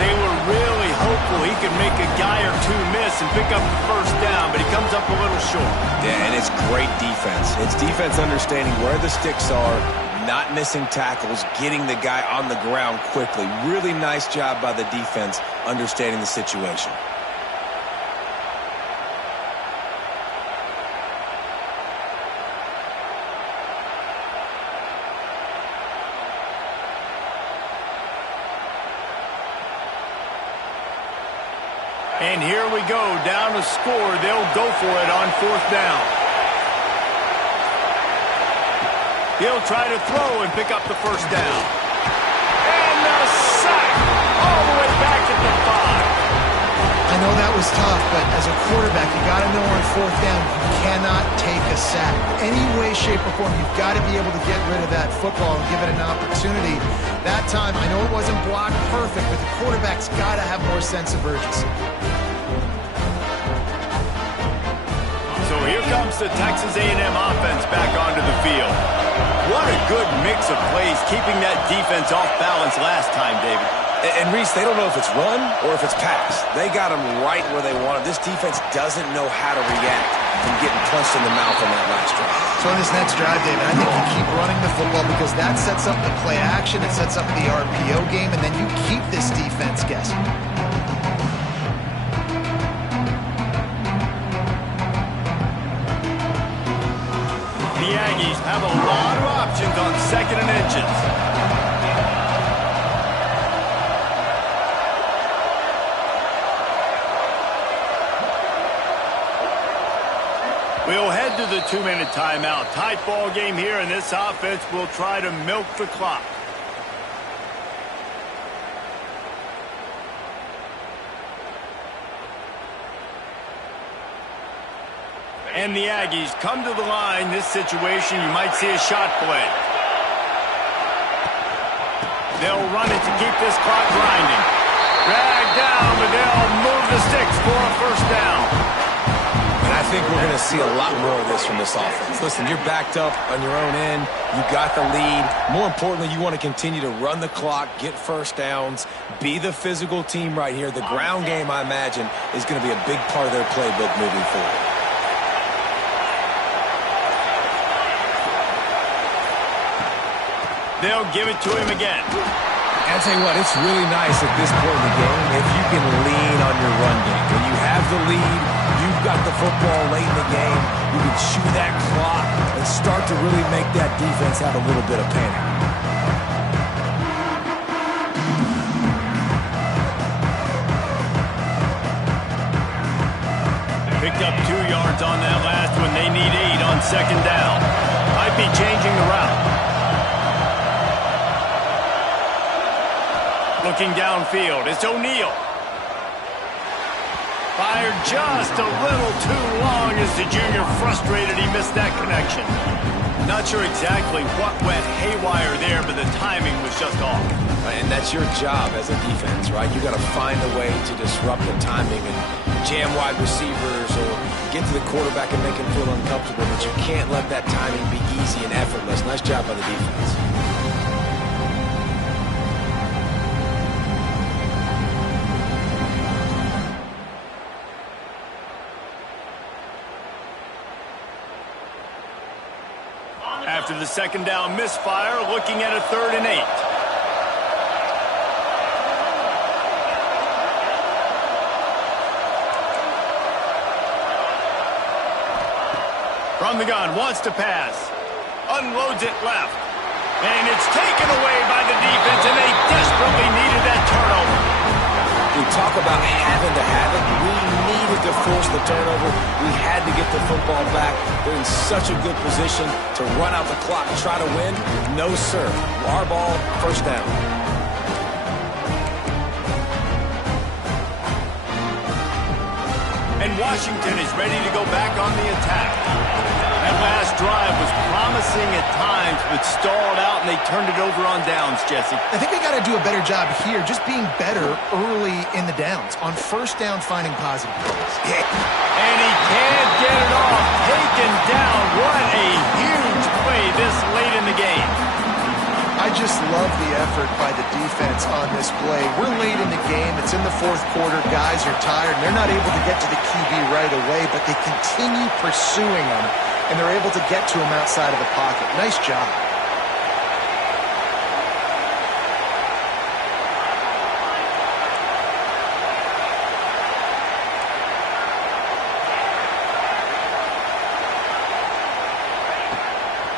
They were really hopeful he could make a guy or two miss and pick up the first down, but he comes up a little short. Yeah, and it's great defense. It's defense understanding where the sticks are, not missing tackles, getting the guy on the ground quickly. Really nice job by the defense understanding the situation. And here we go, down to score. They'll go for it on fourth down. He'll try to throw and pick up the first down. And the sack all the way back at the 5. I know that was tough, but as a quarterback, you got to know on fourth down, you cannot take a sack. Any way, shape, or form, you've got to be able to get rid of that football and give it an opportunity. That time, I know it wasn't blocked perfect, but the quarterback's got to have more sense of urgency. So here comes the Texas A&M offense back onto the field. What a good mix of plays, keeping that defense off balance last time, David. And Reese, they don't know if it's run or if it's pass. They got them right where they want them. This defense doesn't know how to react from getting punched in the mouth on that last drive. So on this next drive, David, I think you keep running the football because that sets up the play action, it sets up the RPO game, and then you keep this defense guessing. Aggies have a lot of options on 2nd and inches. We'll head to the 2-minute timeout. Tight ball game here, and this offense will try to milk the clock. And the Aggies come to the line. This situation, you might see a shot play. They'll run it to keep this clock grinding. Dragged down, but they'll move the sticks for a first down. And I think we're going to see a lot more of this from this offense. Listen, you're backed up on your own end. You got the lead. More importantly, you want to continue to run the clock, get first downs, be the physical team right here. The ground game, I imagine, is going to be a big part of their playbook moving forward. They'll give it to him again. I'll tell you what, it's really nice at this point in the game if you can lean on your run game. When you have the lead, you've got the football late in the game, you can chew that clock and start to really make that defense have a little bit of panic. Picked up 2 yards on that last one. They need 8 on 2nd down. Might be changing the route. Looking downfield, it's O'Neal. Fired just a little too long as the junior frustrated he missed that connection. Not sure exactly what went haywire there, but the timing was just off. And that's your job as a defense, right? You got to find a way to disrupt the timing and jam wide receivers or get to the quarterback and make him feel uncomfortable, but you can't let that timing be easy and effortless. Nice job by the defense. After the 2nd down misfire, looking at a 3rd and 8. From the gun, wants to pass. Unloads it left. And it's taken away by the defense, and they desperately needed that turnover. We talk about having to have it. We needed to force the turnover. We had to get the football back. They're in such a good position to run out the clock and try to win. No, sir. Our ball, first down. And Washington is ready to go back on the attack. That last drive was promising at times, but stalled out, and they turned it over on downs, Jesse. I think they got to do a better job here, just being better early in the downs. On first down, finding positive plays. And he can't get it off. Taken down. What a huge play this late in the game. I just love the effort by the defense on this play. We're late in the game. It's in the 4th quarter. Guys are tired, and they're not able to get to the QB right away, but they continue pursuing him, and they're able to get to him outside of the pocket. Nice job.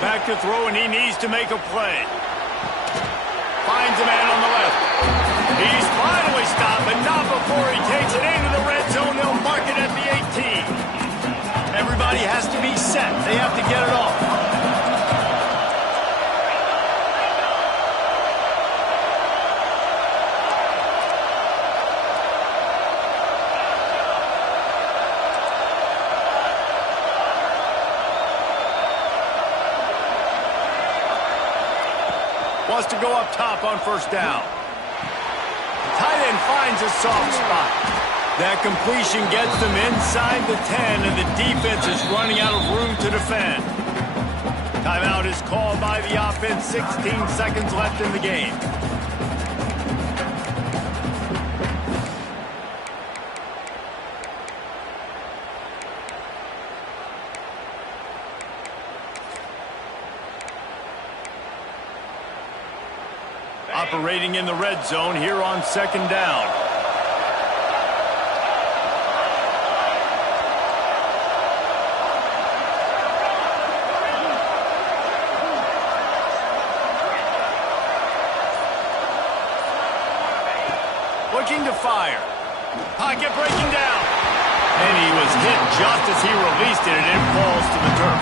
Back to throw, and he needs to make a play. Finds a man on the left. He's finally stopped, but not before he takes it into the red zone. They'll mark it at the 18. Everybody has to be set. They have to get it off. Wants to go up top on first down. Tight end finds a soft spot. That completion gets them inside the 10, and the defense is running out of room to defend. Timeout is called by the offense. 16 seconds left in the game. Operating in the red zone here on 2nd down. looking to fire. Pocket breaking down. And he was hit just as he released it, and it falls to the turf.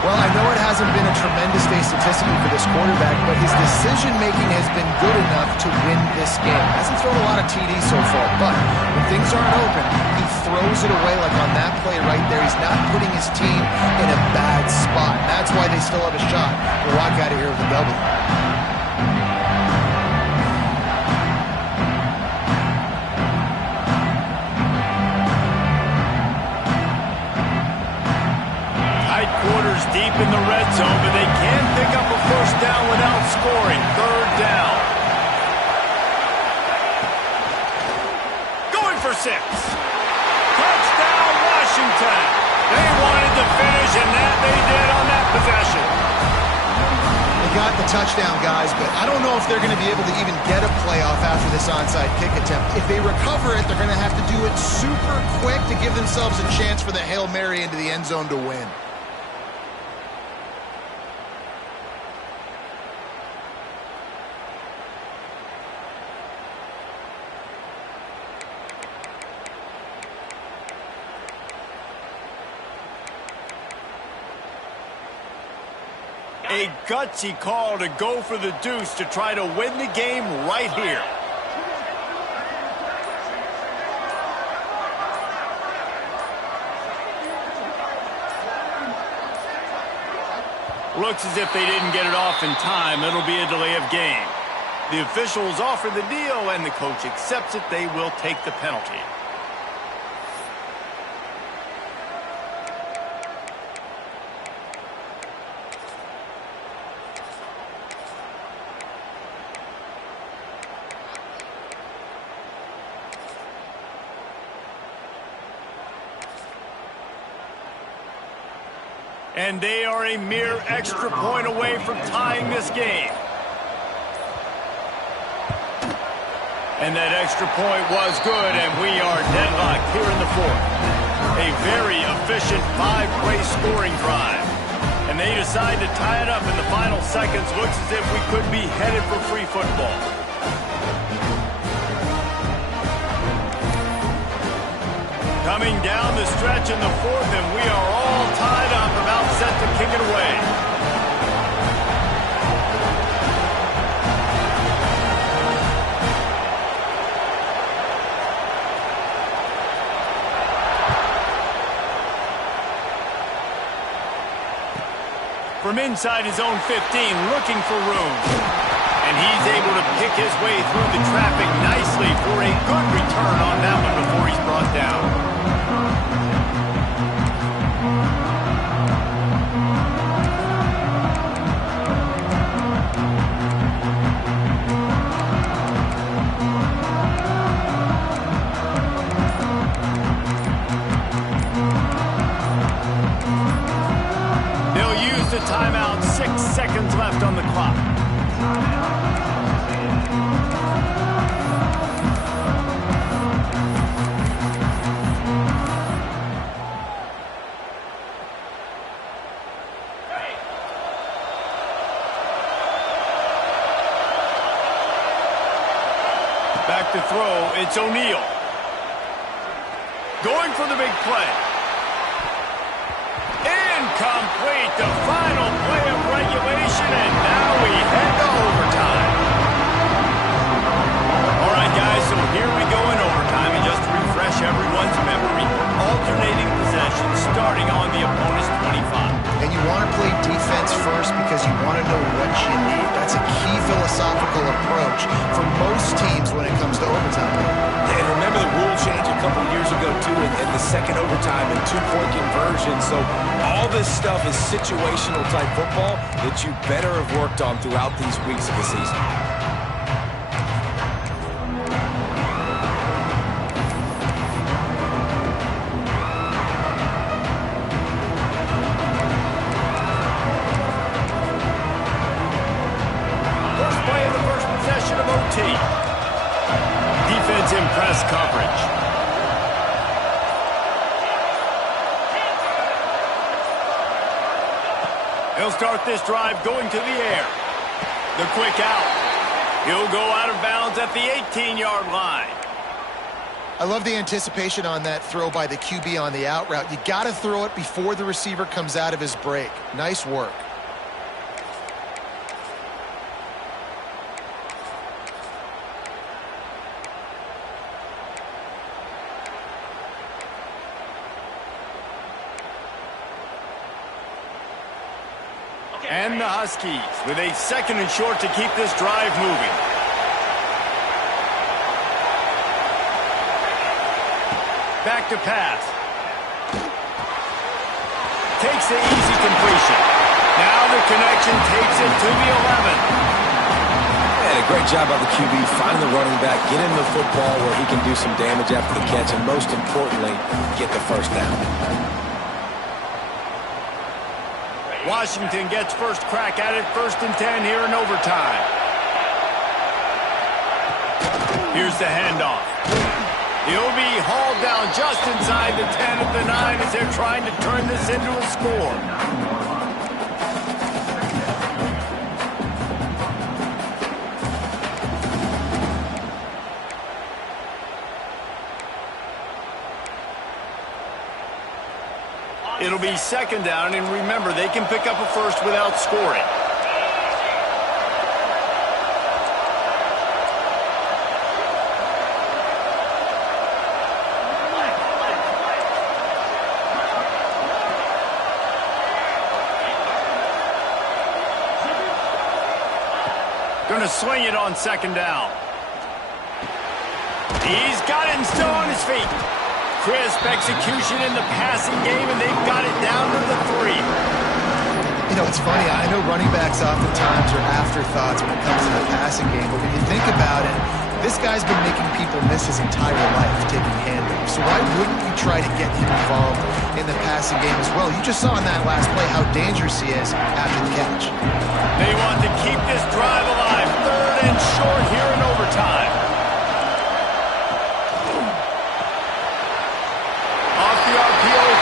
Well, I know it hasn't been a tremendous day statistically for this quarterback, but his decision-making has been good enough to win this game. Hasn't thrown a lot of TDs so far, but when things aren't open, he throws it away like on that play right there. He's not putting his team in a bad spot. That's why they still have a shot to walk out of here with a W. Quarters deep in the red zone, but they can pick up a first down without scoring. Third down. Going for 6. Touchdown, Washington. They wanted to finish, and that they did on that possession. They got the touchdown, guys, but I don't know if they're going to be able to even get a playoff after this onside kick attempt. If they recover it, they're going to have to do it super quick to give themselves a chance for the Hail Mary into the end zone to win. A gutsy call to go for the deuce to try to win the game right here. Looks as if they didn't get it off in time. It'll be a delay of game. The officials offer the deal, and the coach accepts it. They will take the penalty. And they are a mere extra point away from tying this game. And that extra point was good, and we are deadlocked here in the fourth. A very efficient 5-play scoring drive. And they decide to tie it up in the final seconds. Looks as if we could be headed for free football. Coming down the stretch in the fourth, and we are all tied up, about set to kick it away. From inside his own 15, looking for room. And he's able to pick his way through the traffic nicely for a good return on that one before he's brought down. The timeout, 6 seconds left on the clock. Back to throw, it's O'Neal. Going for the big play. Incomplete, the final play of regulation, and now we head to overtime. All right, guys, so here we go in overtime, and just to refresh everyone's memory, alternating possession starting on the opponent's 25. And you want to play defense first because you want to know what you need. That's a key philosophical approach for most teams when it comes to overtime. And remember the rule change a couple years ago, too, in the second overtime and 2-point conversion. So all this stuff is situational type football that you better have worked on throughout these weeks of the season. First play of the first possession of OT. Defense in press coverage. He'll start this drive going to the air. The quick out. He'll go out of bounds at the 18-yard line. I love the anticipation on that throw by the QB on the out route. You got to throw it before the receiver comes out of his break. Nice work. And the Huskies with a 2nd and short to keep this drive moving. Back to pass. Takes the easy completion. Now the connection takes it to the 11. And a great job by the QB finding the running back, get him the football where he can do some damage after the catch, and most importantly, get the first down. Washington gets first crack at it, 1st and 10 here in overtime. Here's the handoff. He'll be hauled down just inside the 10 of the 9 as they're trying to turn this into a score. It'll be 2nd down, and remember, they can pick up a first without scoring. Going to swing it on 2nd down. He's got it and still on his feet. Crisp execution in the passing game, and they've got it down to the 3. You know, it's funny. I know running backs oftentimes are afterthoughts when it comes to the passing game, but when you think about it, this guy's been making people miss his entire life taking handoffs. So why wouldn't you try to get him involved in the passing game as well? You just saw in that last play how dangerous he is after the catch. They want to keep this drive alive. 3rd and short here in overtime.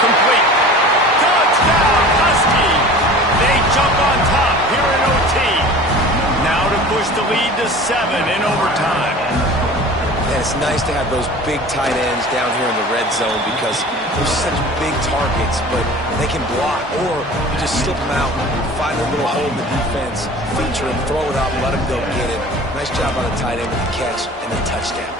Complete. Touchdown, Husky. They jump on top here in OT. Now to push the lead to 7 in overtime. And it's nice to have those big tight ends down here in the red zone because they're such big targets, but they can block, or you just slip them out, find a little hole in the defense, feature him, throw it up, let him go get it. Nice job on the tight end with the catch and the touchdown.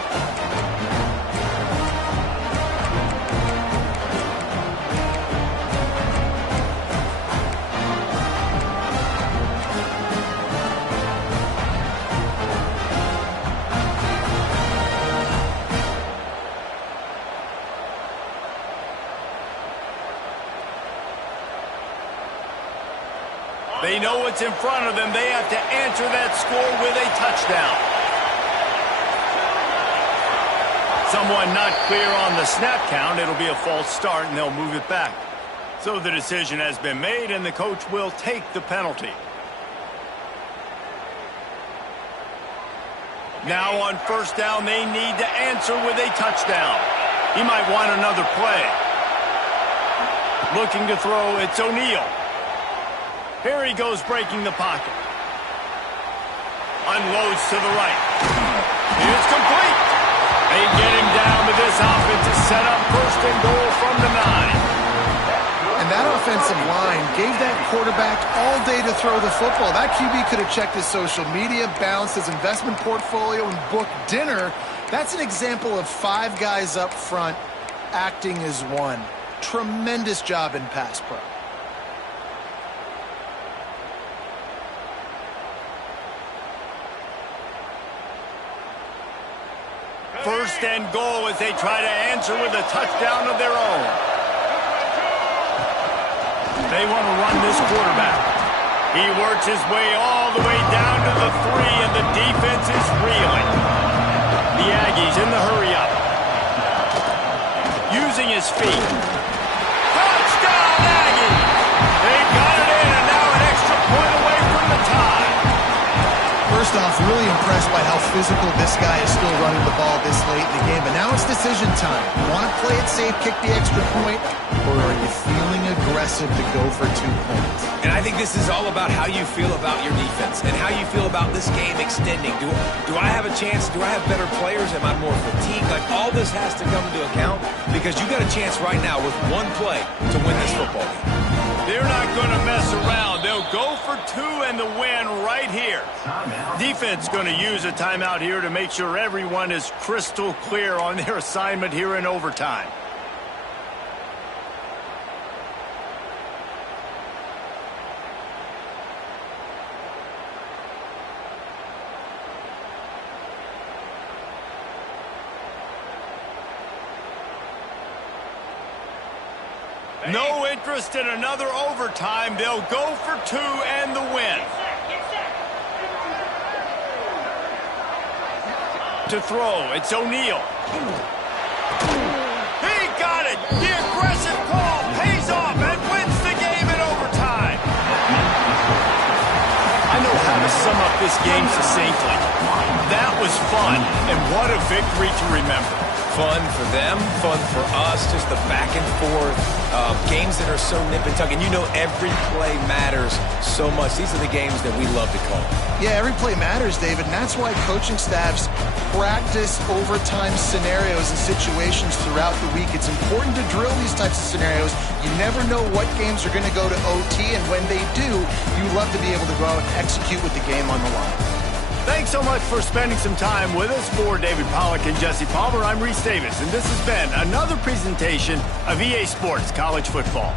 They know what's in front of them. They have to answer that score with a touchdown. Someone not clear on the snap count. It'll be a false start, and they'll move it back. So the decision has been made, and the coach will take the penalty. Now on 1st down, they need to answer with a touchdown. He might want another play. Looking to throw, it's O'Neal. Here he goes breaking the pocket. Unloads to the right. It's complete. They get him down to this offensive setup. 1st and goal from the 9. And that offensive line gave that quarterback all day to throw the football. That QB could have checked his social media, balanced his investment portfolio, and booked dinner. That's an example of 5 guys up front acting as one. Tremendous job in pass pro. 1st and goal as they try to answer with a touchdown of their own. They want to run this quarterback. He works his way all the way down to the 3, and the defense is reeling. The Aggies in the hurry-up. Using his feet. Touchdown, Aggies! They got it in, and now an extra point away from the tie. First off, really impressed by how physical this guy is still running the ball this late in the game. But now it's decision time. You want to play it safe, kick the extra point, or are you feeling aggressive? massive to go for 2 points. And I think this is all about how you feel about your defense and how you feel about this game extending. Do I have a chance? Do I have better players? Am I more fatigued? Like, all this has to come into account because you got a chance right now with one play to win this football game. They're not going to mess around. They'll go for 2 and the win right here. Defense going to use a timeout here to make sure everyone is crystal clear on their assignment here in overtime. No interest in another overtime. They'll go for 2 and the win. To throw, it's O'Neal. He got it. The aggressive call pays off and wins the game in overtime. I know how to sum up this game succinctly. That was fun, and what a victory to remember. Fun for them, fun for us, just the back and forth, games that are so nip and tuck. And you know every play matters so much. These are the games that we love to call. Yeah, every play matters, David, and that's why coaching staffs practice overtime scenarios and situations throughout the week. It's important to drill these types of scenarios. You never know what games are going to go to OT, and when they do, you love to be able to go out and execute with the game on the line. Thanks so much for spending some time with us. For David Pollack and Jesse Palmer, I'm Reese Davis, and this has been another presentation of EA Sports College Football.